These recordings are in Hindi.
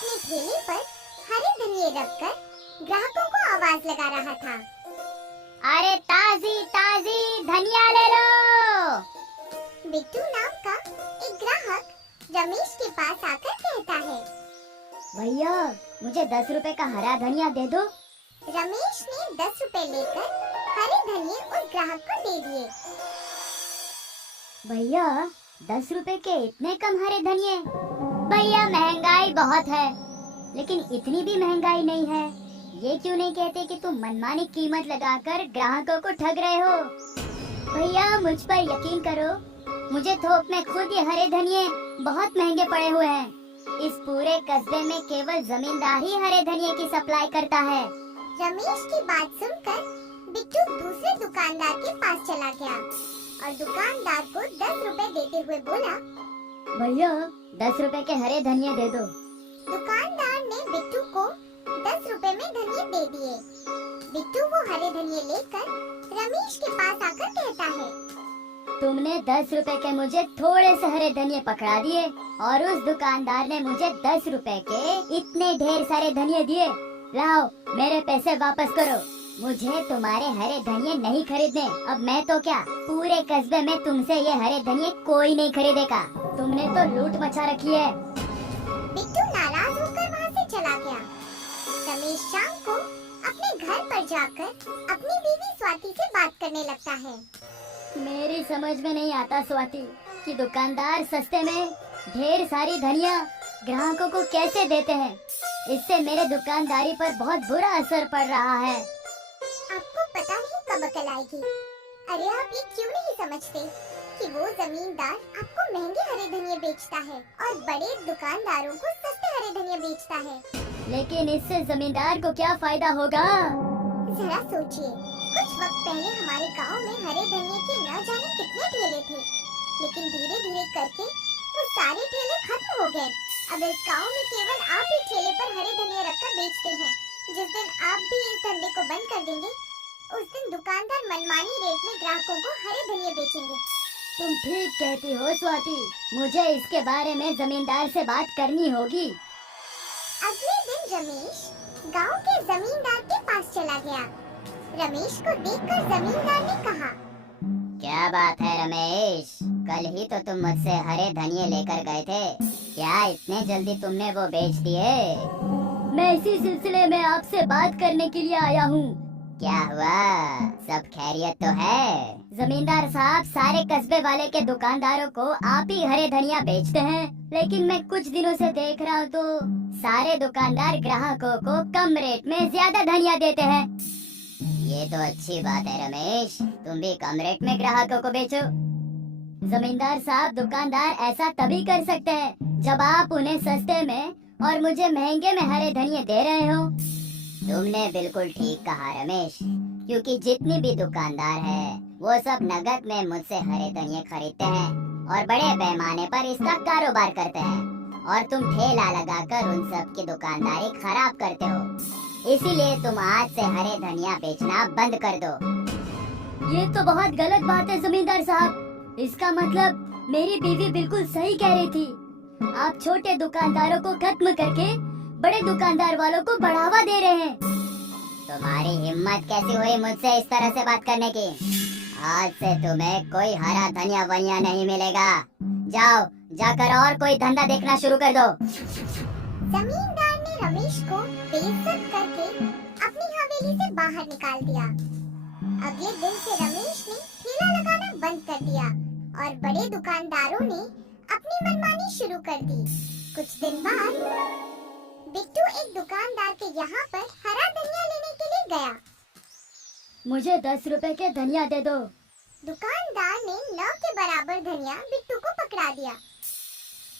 अपने ठेले पर हरे धनिये रखकर ग्राहकों को आवाज लगा रहा था। अरे ताजी ताजी धनिया ले लो। बिट्टू नाम का एक ग्राहक रमेश के पास आकर कहता है, भैया मुझे 10 रुपए का हरा धनिया दे दो। रमेश ने 10 रुपए लेकर हरे धनिये उस ग्राहक को दे दिए। भैया 10 रुपए के इतने कम हरे धनिये? भैया महंगाई बहुत है, लेकिन इतनी भी महंगाई नहीं है। ये क्यों नहीं कहते कि तुम मनमानी कीमत लगाकर ग्राहकों को ठग रहे हो? भैया मुझ पर यकीन करो, मुझे थोक में खुद ये हरे धनिये बहुत महंगे पड़े हुए हैं। इस पूरे कस्बे में केवल जमींदार ही हरे धनिये की सप्लाई करता है। रमेश की बात सुनकर बिट्टू दूसरे दुकानदार के पास चला गया और दुकानदार को 10 रुपए देते हुए बोला, भैया 10 रुपए के हरे धनिये दे दो। दुकानदार ने बिट्टू को 10 रुपए में धनिये दे दिए। बिट्टू वो हरे धनिये लेकर रमेश के पास आकर कहता है, तुमने 10 रुपए के मुझे थोड़े से हरे धनिये पकड़ा दिए और उस दुकानदार ने मुझे 10 रुपए के इतने ढेर सारे धनिये दिए। लाओ मेरे पैसे वापस करो। मुझे तुम्हारे हरे धनिये नहीं खरीदने। अब मैं तो क्या, पूरे कस्बे में तुमसे ये हरे धनिये कोई नहीं खरीदेगा। तुमने तो लूट मचा रखी है। बिट्टू नाराज होकर वहाँ से चला गया। रमेश शाम को अपने घर पर जाकर अपनी बीवी स्वाति से बात करने लगता है। मेरी समझ में नहीं आता स्वाति कि दुकानदार सस्ते में ढेर सारी धनिया ग्राहकों को कैसे देते हैं। इससे मेरे दुकानदारी पर बहुत बुरा असर पड़ रहा है। आपको पता नहीं कब अकल आएगी। अरे आप ये क्यों नहीं समझते कि वो जमींदार आपको महंगे हरे धनिये बेचता है और बड़े दुकानदारों को सस्ते हरे धनिये बेचता है। लेकिन इससे जमींदार को क्या फायदा होगा? जरा सोचिए, कुछ वक्त पहले हमारे गांव में हरे धनिये के न जाने कितने ठेले थे, लेकिन धीरे धीरे करके वो सारे ठेले खत्म हो गए। अब इस गांव में केवल आप ही ठेले पर हरे धनिये रखकर बेचते हैं। जिस दिन आप भी इस धंधे को बंद कर देंगे, उस दिन दुकानदार मनमानी रेट में ग्राहकों को हरे धनिये बेचेंगे। तुम ठीक कहती हो स्वाति, मुझे इसके बारे में जमींदार से बात करनी होगी। अगले दिन रमेश गांव के जमींदार के पास चला गया। रमेश को देखकर जमींदार ने कहा, क्या बात है रमेश, कल ही तो तुम मुझसे हरे धनिये लेकर गए थे, क्या इतने जल्दी तुमने वो बेच दिए? मैं इसी सिलसिले में आपसे बात करने के लिए आया हूँ। क्या हुआ, सब खैरियत तो है? जमींदार साहब, सारे कस्बे वाले के दुकानदारों को आप ही हरे धनिया बेचते हैं, लेकिन मैं कुछ दिनों से देख रहा हूँ तो सारे दुकानदार ग्राहकों को कम रेट में ज्यादा धनिया देते हैं। ये तो अच्छी बात है रमेश, तुम भी कम रेट में ग्राहकों को बेचो। जमींदार साहब, दुकानदार ऐसा तभी कर सकते हैं जब आप उन्हें सस्ते में और मुझे महंगे में हरे धनिये दे रहे हो। तुमने बिल्कुल ठीक कहा रमेश, क्योंकि जितनी भी दुकानदार है वो सब नगद में मुझसे हरे धनिये खरीदते हैं और बड़े पैमाने पर इसका कारोबार करते हैं, और तुम ठेला लगाकर उन सब की दुकानदारी खराब करते हो। इसीलिए तुम आज से हरे धनिया बेचना बंद कर दो। ये तो बहुत गलत बात है जमींदार साहब। इसका मतलब मेरी बीवी बिल्कुल सही कह रही थी। आप छोटे दुकानदारों को खत्म करके बड़े दुकानदार वालों को बढ़ावा दे रहे हैं। तुम्हारी हिम्मत कैसी हुई मुझसे इस तरह से बात करने की? आज से तुम्हें कोई हरा धनिया वनिया नहीं मिलेगा। जाओ, जाकर और कोई धंधा देखना शुरू कर दो। जमींदार ने रमेश को बेइज्जत करके अपनी हवेली से बाहर निकाल दिया। अगले दिन से रमेश ने ठेला लगाना बंद कर दिया और बड़े दुकानदारों ने अपनी मनमानी शुरू कर दी। कुछ दिन बाद बिट्टू एक दुकानदार के यहाँ पर हरा धनिया लेने के लिए गया। मुझे 10 रुपए के धनिया दे दो। दुकानदार ने 9 के बराबर धनिया बिट्टू को पकड़ा दिया।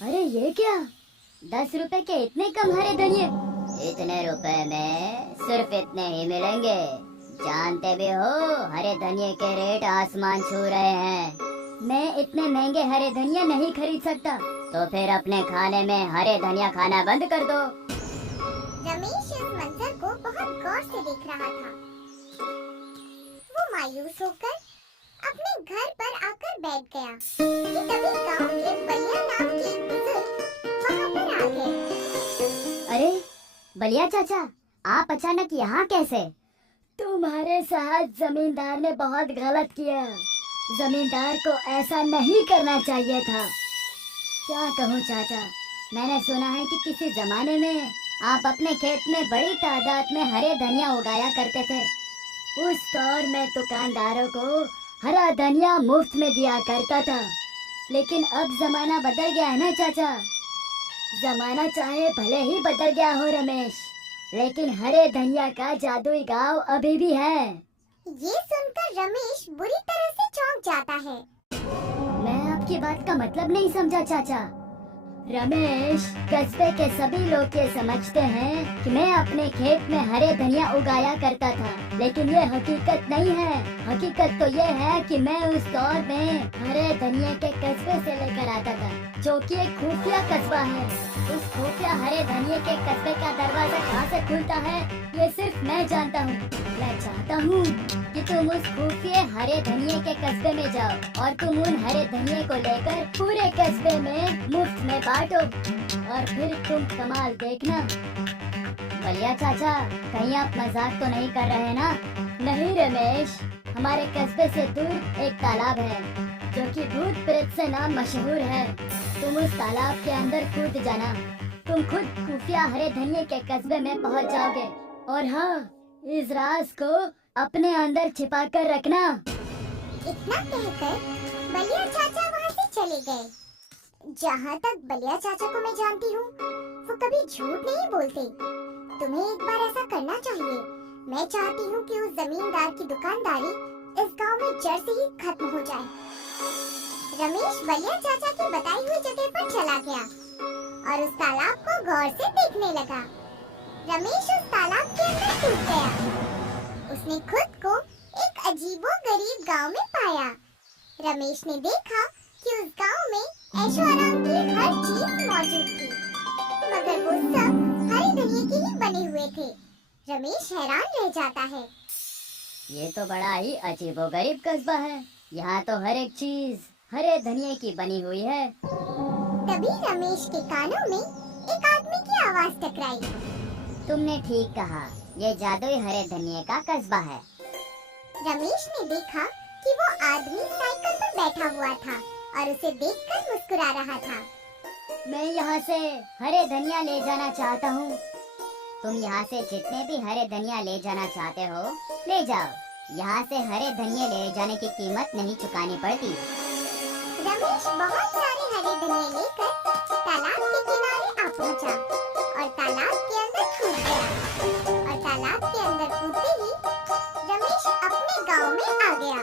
अरे ये क्या, 10 रुपए के इतने कम हरे धनिये? इतने रुपए में सिर्फ इतने ही मिलेंगे। जानते भी हो हरे धनिये के रेट आसमान छू रहे हैं। मैं इतने महंगे हरे धनिया नहीं खरीद सकता। तो फिर अपने खाने में हरे धनिया खाना बंद कर दो। रमेश इस मंजर को बहुत गौर से देख रहा था। वो मायूस होकर अपने घर पर आकर बैठ गया कि तभी गांव के बलिया नाम के एक बुजुर्ग वहाँ पर आ गए। अरे बलिया चाचा, आप अचानक यहाँ कैसे? तुम्हारे साथ जमींदार ने बहुत गलत किया। जमींदार को ऐसा नहीं करना चाहिए था। क्या कहूँ चाचा, मैंने सुना है कि किसी जमाने में आप अपने खेत में बड़ी तादाद में हरे धनिया उगाया करते थे। उस दौर में दुकानदारों को हरा धनिया मुफ्त में दिया करता था। लेकिन अब जमाना बदल गया है ना चाचा। जमाना चाहे भले ही बदल गया हो रमेश, लेकिन हरे धनिया का जादुई गांव अभी भी है। ये सुनकर रमेश बुरी तरह से चौंक जाता है। मैं आपकी बात का मतलब नहीं समझा चाचा। रमेश, कस्बे के सभी लोग ये समझते हैं कि मैं अपने खेत में हरे धनिया उगाया करता था, लेकिन ये हकीकत नहीं है। हकीकत तो ये है कि मैं उस दौर में हरे धनिया के कस्बे से लेकर आता था, जो कि एक खुफिया कस्बा है। उस खुफिया हरे धनिया के कस्बे का दरवाजा कहाँ से खुलता है, ये सिर्फ मैं जानता हूँ। मैं चाहता हूँ कि तुम उस खुफिया हरे धनिया के कस्बे में जाओ और तुम उन हरे धनिया को लेकर पूरे कस्बे में मुफ्त में बांटो, और फिर तुम कमाल देखना। बलिया चाचा, कहीं आप मजाक तो नहीं कर रहे ना? नहीं रमेश, हमारे कस्बे से दूर एक तालाब है जो कि भूत प्रेत से नाम मशहूर है। तुम उस तालाब के अंदर कूद जाना। तुम खुद खुफिया हरे धनिया के कस्बे में पहुंच जाओगे। और हाँ, इस राज को अपने अंदर छिपा कर रखना। इतना कहकर बलिया चाचा वहाँ से चले गए। जहाँ तक बलिया चाचा को मैं जानती हूँ, वो कभी झूठ नहीं बोलते। तुम्हें एक बार ऐसा करना चाहिए। मैं चाहती हूँ कि उस जमींदार की दुकानदारी इस गांव में जड़ से ही खत्म हो जाए। रमेश बलिया चाचा की बताई हुई जगह पर चला गया और उस तालाब को गौर से देखने लगा। रमेश उस तालाब के अंदर कूद गया। उसने खुद को एक अजीबोगरीब गांव में पाया। रमेश ने देखा कि उस गांव में ऐशो आराम की हर चीज मौजूद थी, मगर वो सब हरे धनिये के ही बने हुए थे। रमेश हैरान रह जाता है। ये तो बड़ा ही अजीबोगरीब कस्बा है। यहाँ तो हर एक चीज हरे धनिये की बनी हुई है। तभी रमेश के कानों में एक आदमी की आवाज टकराई। तुमने ठीक कहा, ये जादुई हरे धनिये का कस्बा है। रमेश ने देखा कि वो आदमी साइकिल पर बैठा हुआ था और उसे देखकर मुस्कुरा रहा था। मैं यहाँ से हरे धनिया ले जाना चाहता हूँ। तुम यहाँ से जितने भी हरे धनिया ले जाना चाहते हो, ले जाओ। यहाँ से हरे धनिये ले जाने की कीमत नहीं चुकानी पड़ती। रमेश बहुत सारे हरे धनिये लेकर तालाब के किनारे आ पहुँचा और तालाब के अंदर कूद गया। और तालाब के अंदर कूदते ही रमेश अपने गांव में आ गया।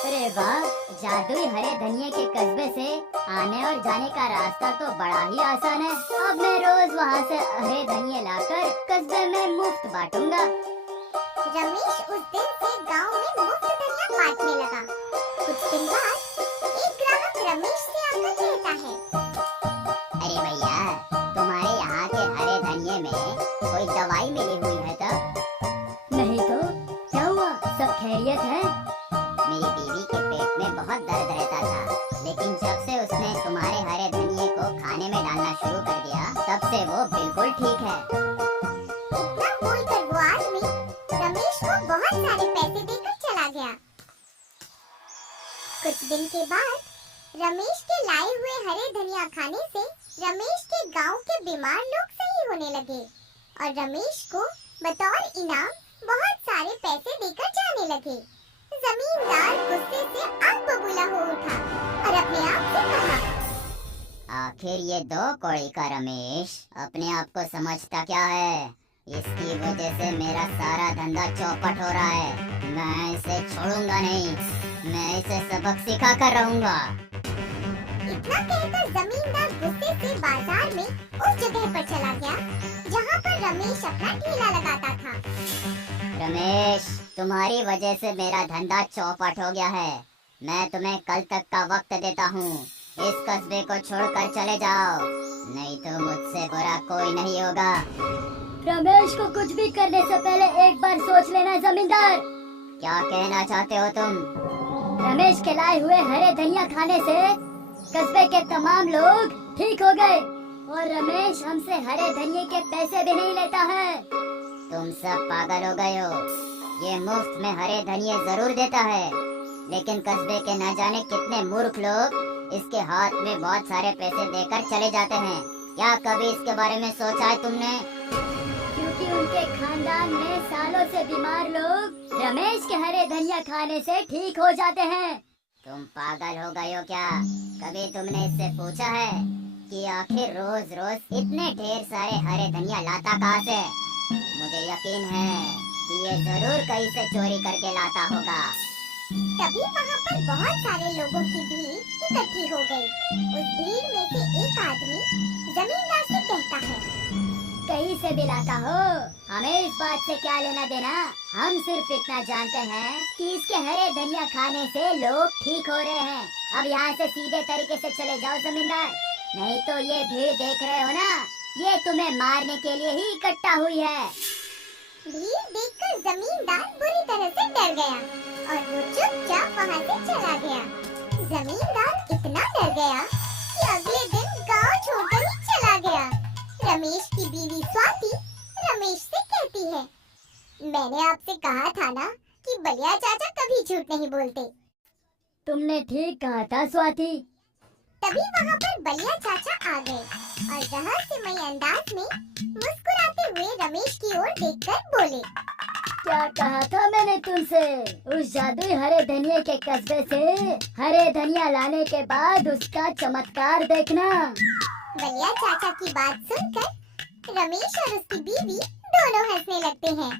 अरे वाह, जादुई हरे धनिये के कस्बे से आने और जाने का रास्ता तो बड़ा ही आसान है। अब मैं रोज वहाँ से हरे धनिये लाकर कस्बे में मुफ्त बांटूंगा। रमेश उस दिन से गांव में मुफ्त धनिया बांटने लगा। कुछ दिन बाद एक ग्राहक रमेश से आकर कहता है, अरे भैया, तुम्हारे यहाँ के हरे धनिये में कोई दवाई मिली हुई है तो? नहीं तो क्या हुआ, सब खैरियत है? मेरी बीवी के पेट में बहुत दर्द रहता था, लेकिन जब से उसने तुम्हारे हरे धनिये को खाने में डालना शुरू कर दिया, तब से वो बिल्कुल ठीक है। इतना बोलकर वो आदमी रमेश को बहुत सारे पैसे देकर चला गया। कुछ दिन के बाद रमेश के लाए हुए हरे धनिया खाने से रमेश के गांव के बीमार लोग सही होने लगे और रमेश को बतौर इनाम बहुत सारे पैसे देकर जाने लगे। जमींदार गुस्से से आग बबूला हो उठा और अपने आप से कहा, आखिर ये दो कौड़ी का रमेश अपने आप को समझता क्या है? इसकी वजह से मेरा सारा धंधा चौपट हो रहा है। मैं इसे छोड़ूंगा नहीं, मैं इसे सबक सिखा कर रहूंगा। इतना कहकर जमींदार गुस्से से बाजार में उस जगह पर चला गया जहाँ पर रमेश अपना ठेला लगाता था। रमेश, तुम्हारी वजह से मेरा धंधा चौपट हो गया है। मैं तुम्हें कल तक का वक्त देता हूँ। इस कस्बे को छोड़कर चले जाओ, नहीं तो मुझसे बुरा कोई नहीं होगा। रमेश को कुछ भी करने से पहले एक बार सोच लेना जमींदार। क्या कहना चाहते हो तुम? रमेश के लाए हुए हरे धनिया खाने से कस्बे के तमाम लोग ठीक हो गए और रमेश हमसे हरे धनिये के पैसे भी नहीं लेता है। तुम सब पागल हो गए हो। ये मुफ्त में हरे धनिये जरूर देता है, लेकिन कस्बे के न जाने कितने मूर्ख लोग इसके हाथ में बहुत सारे पैसे देकर चले जाते हैं। क्या कभी इसके बारे में सोचा है तुमने? क्योंकि उनके खानदान में सालों से बीमार लोग रमेश के हरे धनिया खाने से ठीक हो जाते हैं। तुम पागल हो गए हो क्या? कभी तुमने इससे पूछा है कि आखिर रोज रोज इतने ढेर सारे हरे धनिया लाता कहाँ से? मुझे यकीन है कि ये जरूर कहीं से चोरी करके लाता होगा। तभी वहाँ पर बहुत सारे लोगों की भीड़ इकट्ठी हो गई। उस भीड़ में से एक आदमी जमींदार से कहता है, कहीं से भी लाता हो, हमें इस बात से क्या लेना देना। हम सिर्फ इतना जानते हैं कि इसके हरे धनिया खाने से लोग ठीक हो रहे हैं। अब यहाँ से सीधे तरीके से चले जाओ जमींदार, नहीं तो ये भीड़ देख रहे हो ना, ये तुम्हें मारने के लिए ही इकट्ठा हुई है। भीड़ देखकर जमींदार बुरी तरह से डर गया और वो चुपचाप वहाँ से चला गया। जमींदार इतना डर गया कि अगले दिन गांव छोड़कर ही चला गया। रमेश की बीवी स्वाति रमेश से कहती है, मैंने आपसे कहा था ना कि बलिया चाचा कभी झूठ नहीं बोलते। तुमने ठीक कहा था स्वाति। तभी वहाँ पर बलिया चाचा आ गए और रहस्यमय अंदाज में मुस्कुराते हुए रमेश की ओर देखकर बोले, क्या कहा था मैंने तुमसे? उस जादुई हरे धनिये के कस्बे से हरे धनिया लाने के बाद उसका चमत्कार देखना। बलिया चाचा की बात सुनकर रमेश और उसकी बीवी दोनों हंसने लगते हैं।